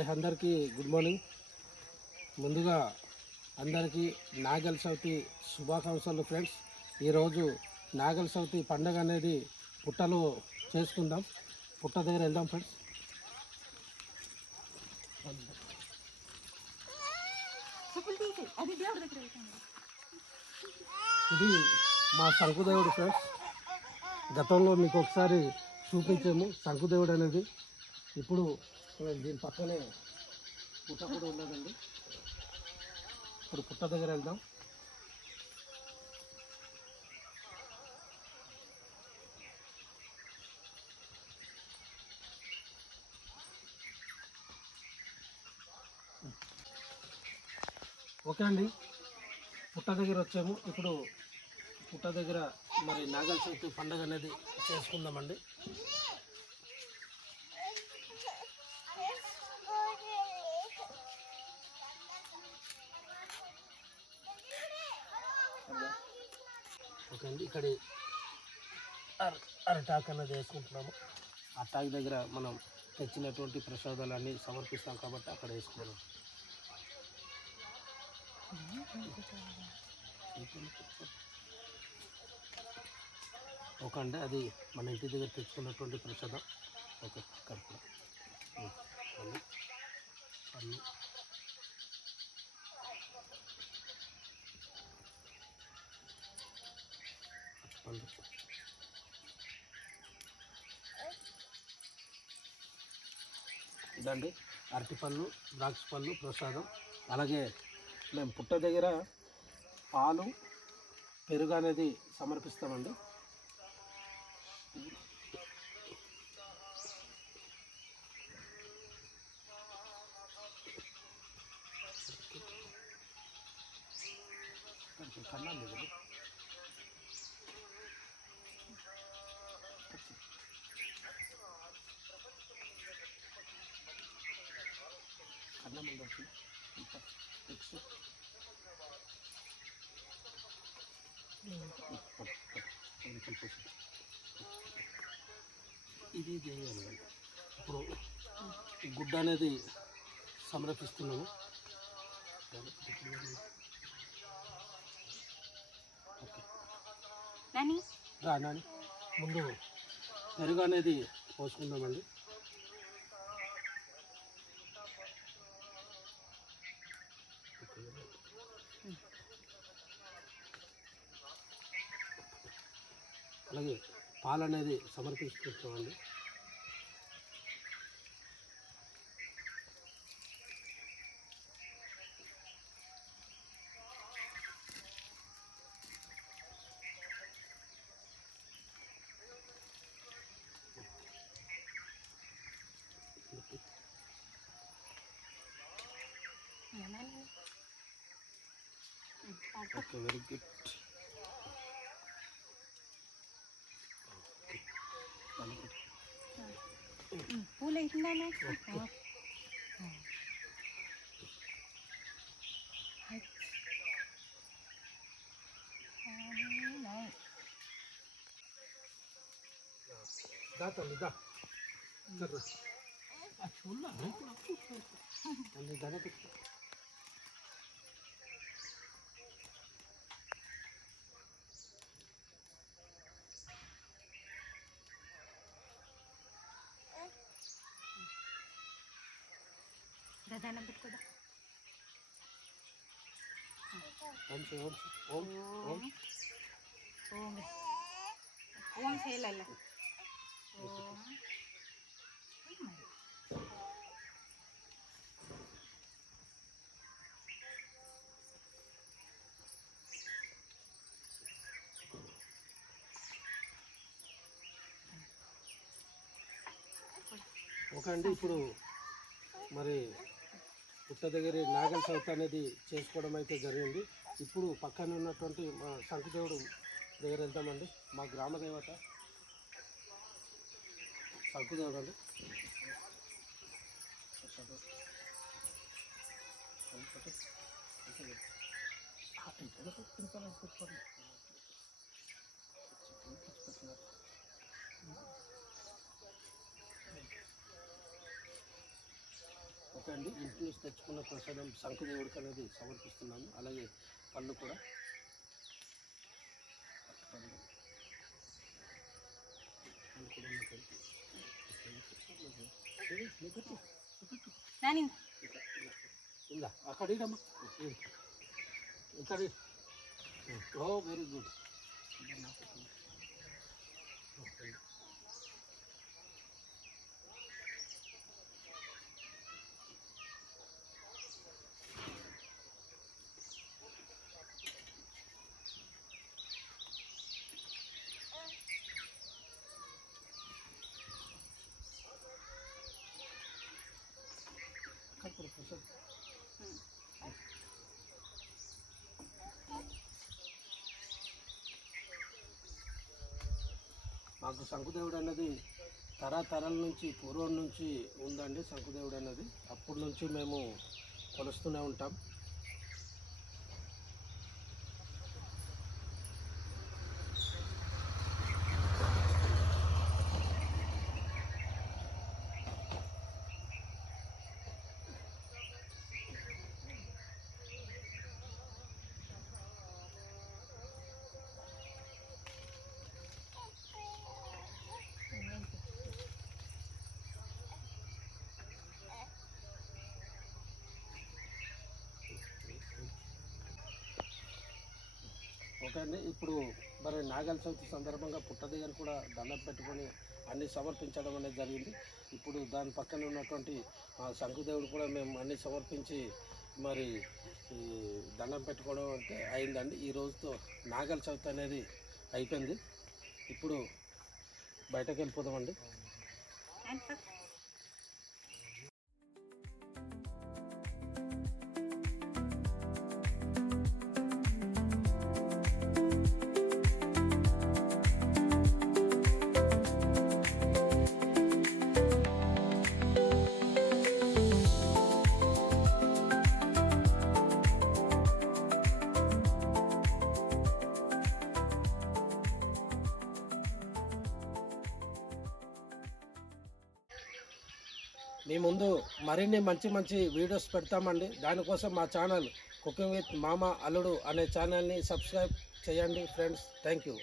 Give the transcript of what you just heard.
Hi అందరికీ good morning. ముందుగా అందరికీ నాగల్ చవితి శుభాకాంక్షలు ఫ్రెండ్స్. ఈరోజు నాగల్ చవితి పండగ అనేది పుట్టలో చేసుకుందాం. పుట్ట దగ్గర వెళ్దాం ఫ్రెండ్స్. ఇది మా శంకుదేవుడు ఫ్రెండ్స్. గతంలో మీకు ఒకసారి చూపించాము శంకుదేవుడు అనేది. ఇప్పుడు దీని పక్కనే పుట్ట కూడా ఉన్నదండి. ఇప్పుడు పుట్ట దగ్గర వెళ్దాం. ఓకే అండి. పుట్ట దగ్గర వచ్చాము. ఇప్పుడు పుట్ట దగ్గర మరి నాగల చవితి పండుగ అనేది చేసుకుందామండి. ఓకే ఇక్కడ అర- అరటాక్ అనేది వేసుకుంటున్నాము అరటాక్ దగ్గర మనం తెచ్చినటువంటి ప్రసాదాలన్నీ సమర్పిస్తాం కాబట్టి అక్కడ వేసుకున్నాం. ఓకే అండి అది మన ఇంటి దగ్గర తెచ్చుకున్నటువంటి ప్రసాదం. ఓకే కరెక్ట్ అన్నీ. పండు ఇదండి అరటిపళ్ళు ద్రాక్ష పళ్ళు ప్రసాదం. అలాగే మేము పుట్ట దగ్గర పాలు పెరుగు అనేది సమర్పిస్తామండి. కన్నా ఇది చేయాలి. ఇప్పుడు గుడ్డ అనేది సంరక్షిస్తున్నాము. నాని? రా నాని. ముందు పెరుగు అనేది పోసుకుందామండి. అలాగే పాలు అనేది సమర్పించుకుంటామండి నాని ఓకే వెరీ గుడ్ పూలు వేసిందాను దా తల్లి దా జర్రా. ఆ చూడలా తల్లి ధన పెట్టు దండం పెట్టుకోదా? ఓం ఓం ఓం ఓం. ఓం. ఓం చేయాల ఓం ఓకే అండి ఇప్పుడు మరి పుట్ట దగ్గర నాగల సౌత్ అనేది చేసుకోవడం అయితే జరిగింది. ఇప్పుడు పక్కన ఉన్నటువంటి మా శంకుదేవుడు దగ్గర వెళ్తామండి మా గ్రామ దేవత. శంకుదేవుడు అండి. ఓకే అండి. ఇంటి నుంచి తెచ్చుకున్న ప్రసాదం శంకుదేవుడికి అనేది సమర్పిస్తున్నాము అలాగే పళ్ళు కూడా. అక్కడ ఇక్కడ. ఓ వెరీ గుడ్ అక్కడ ప్రసాద్ మాకు శంకుదేవుడు అన్నది తరతరాల నుంచి పూర్వం నుంచి ఉందండి శంకుదేవుడు అన్నది. అప్పటి నుంచి మేము కొలుస్తూనే ఉంటాం. ఓకే ఇప్పుడు మరి నాగల చవితి సందర్భంగా పుట్టదిగని కూడా దండం పెట్టుకొని అన్ని సమర్పించడం అనేది జరిగింది. ఇప్పుడు దాని పక్కన ఉన్నటువంటి శంకుదేవుడు కూడా మేము అన్ని సమర్పించి మరి ఈ దండం పెట్టుకోవడం అంటే అయిందండి. ఈ రోజుతో నాగల చవితి అనేది అయిపోయింది. ఇప్పుడు బయటకు వెళ్ళిపోదామండి. మీ ముందు మరిన్ని మంచి మంచి వీడియోస్ పెడతామండి. దానికోసం మా ఛానల్ కుకింగ్ విత్ మామ అల్లుడు అనే ఛానల్ని సబ్స్క్రైబ్ చేయండి ఫ్రెండ్స్. Thank you